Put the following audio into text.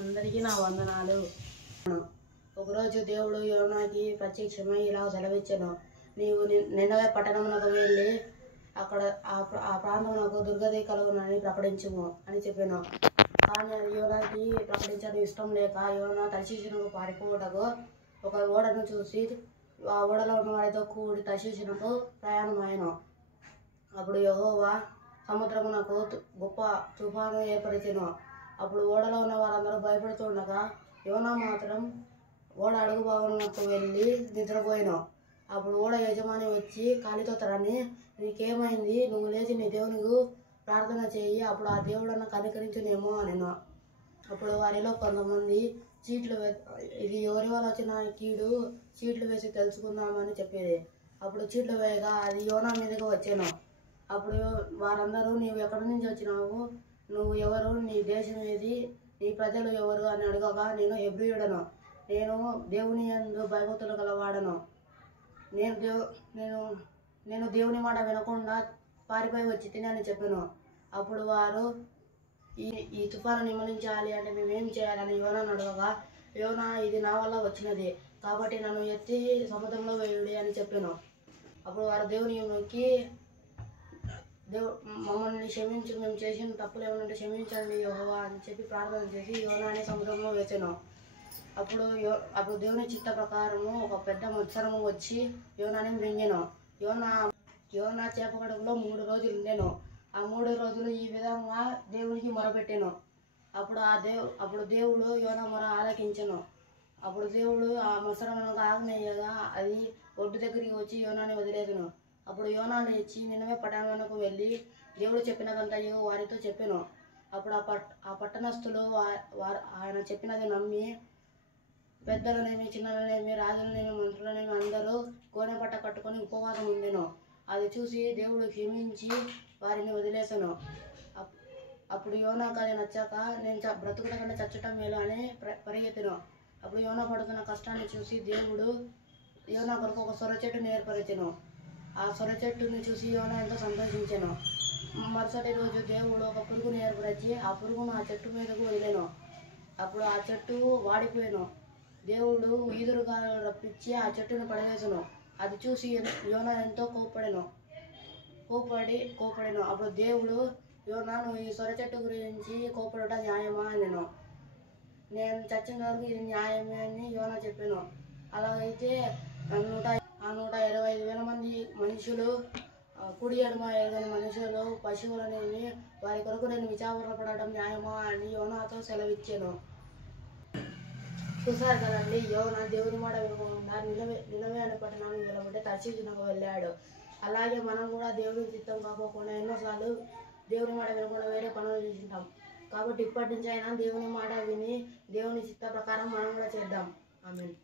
అందరికీ నా వందనాలు. ఒకరోజు దేవుడు యోనాకి ప్రత్యక్షమై ఇలా సెలవిచ్చెను, నీవు నినవే పట్టణమునకు వెళ్ళి అక్కడ ఆ ప్రాంతమునకు దుర్గతి కలుగునని ప్రకటించుము అని చెప్పాను. కానీ అది యోనాకి ప్రకటించడం ఇష్టం లేక యోనా తర్షీషునకు పారిపోవుటకు ఒక ఓడను చూసి ఆ ఓడలో ఉన్న వారితో కూడి తర్షీషునకు ప్రయాణమాయెను. అప్పుడు యెహోవా సముద్రమునకు గొప్ప తుఫాను ఏర్పరిచెను. అప్పుడు ఓడలో ఉన్న వారందరూ భయపడుతుండగా యోనా మాత్రం ఓడ అడుగు భాగమునకు వెళ్ళి నిద్రపోయాను. అప్పుడు ఓడ యజమాని వచ్చి కాలితో తడని, నీకేమైంది? నువ్వు లేచి నీ దేవునికి ప్రార్థన చేయి, అప్పుడు ఆ దేవుడన్న కనికరించునేమో అనెను. అప్పుడు వారిలో కొంతమంది ఇది ఎవరి వల్ల వచ్చిన కీడు, చీట్లు వేసి తెలుసుకుందామని చెప్పేది. అప్పుడు చీట్లు వేయగా అది యోనా మీదకి వచ్చాను. అప్పుడు వారందరూ, నీవు ఎక్కడి నుంచి వచ్చినావు, నువ్వు ఎవరు, నీ దేశం ఏది, నీ ప్రజలు ఎవరు అని అడగగా, నేను హెబ్రీయుడను, నేను దేవుని యందు భయభక్తులు గలవాడను, నేను దేవుని మాట వినకుండా పారిపోయి వచ్చి తిని అని చెప్పాను. అప్పుడు వారు, ఈ తుఫాను నిమ్మలించాలి అంటే మేమేం చేయాలని యోనాను అడగగా, యోనా, ఇది నా వల్ల వచ్చినది కాబట్టి నన్ను ఎత్తి సముద్రంలో వేయుడి అని చెప్పాను. అప్పుడు వారు దేవుని మొక్కి, మమ్మల్ని క్షమించు, మేము చేసిన తప్పులు ఏమన్నా క్షమించండి యెహోవా అని చెప్పి ప్రార్థన చేసి యోనాని సముద్రంలో వేసాను. అప్పుడు దేవుని చిత్త ప్రకారము ఒక పెద్ద మత్సరము వచ్చి యోనాని మృంగెను. యోనా చేప కడుపులో 3 రోజులు ఉండెను. ఆ 3 రోజులు ఈ విధంగా దేవునికి మొరపెట్టాను. అప్పుడు దేవుడు యోనా మొర ఆలకించెను. అప్పుడు దేవుడు ఆ మత్సరమునకు ఆజ్ఞేయగా అది ఒడ్డు దగ్గరికి వచ్చి యోనాని వదిలేదను. అప్పుడు యోనా లేచి నినవే పట్టణమునకు వెళ్ళి దేవుడు చెప్పినదంతయు వారితో చెప్పెను. అప్పుడు ఆ పట్టణస్థులు ఆయన చెప్పినది నమ్మి, పెద్దలనేమి, చిన్నలనేమి, రాజులనేమి, మంత్రులనేమి అందరూ గోనె పట్ట కట్టుకొని ఉపవాసం ఉండెను. అది చూసి దేవుడు క్షమించి వారిని వదిలేసను. అప్పుడు యోనాకు అది నచ్చక, నేను బ్రతుకుట కంటే చచ్చటం మేలు అని పరిగెత్తెను. అప్పుడు యోనా పడుతున్న కష్టాన్ని చూసి దేవుడు యోనా కొరకు ఒక సొర చెట్టును ఏర్పరిచెను. ఆ సొర చెట్టుని చూసి యోనా ఎంతో సంతోషించెను. మరుసటి రోజు దేవుడు ఒక పురుగును ఏర్పరిచి ఆ పురుగును ఆ చెట్టు మీదకు వదిలేను. అప్పుడు ఆ చెట్టు వాడిపోయాను. దేవుడు ఈదురుగాలు రప్పించి ఆ చెట్టును పడవేసను. అది చూసి యోనా ఎంతో కోప్పడెను. అప్పుడు దేవుడు, యోనా, నువ్వు ఈ సొర చెట్టు గురించి కోప్పడట న్యాయమా అనెను. నేను చచ్చిన వరకు ఇది న్యాయమే అని యోనా చెప్పాను. అలాగైతే 125,000 మంది మనుషులు, కుడి ఎడమ ఎరగని మనుషులు, పశువులనేమి, వారి కొరకు నేను విచారణ పడటం న్యాయమా అని యోనాతో సెలవిచ్చాను. చూసారు కదండి, యోనా దేవుని మాట వినకుండా నినవే అనే పట్టణానికి వెళ్ళబట్టే తర్షీషునకు వెళ్ళాడు. అలాగే మనం కూడా దేవుని చిత్తం కాకోకుండా ఎన్నోసార్లు దేవుని మాట వినకుండా వేరే పనులు చేసింటాం. కాబట్టి ఇప్పటి నుంచి అయినా దేవుని మాట విని దేవుని చిత్త ప్రకారం మనం కూడా చేద్దాం. ఆమేన్.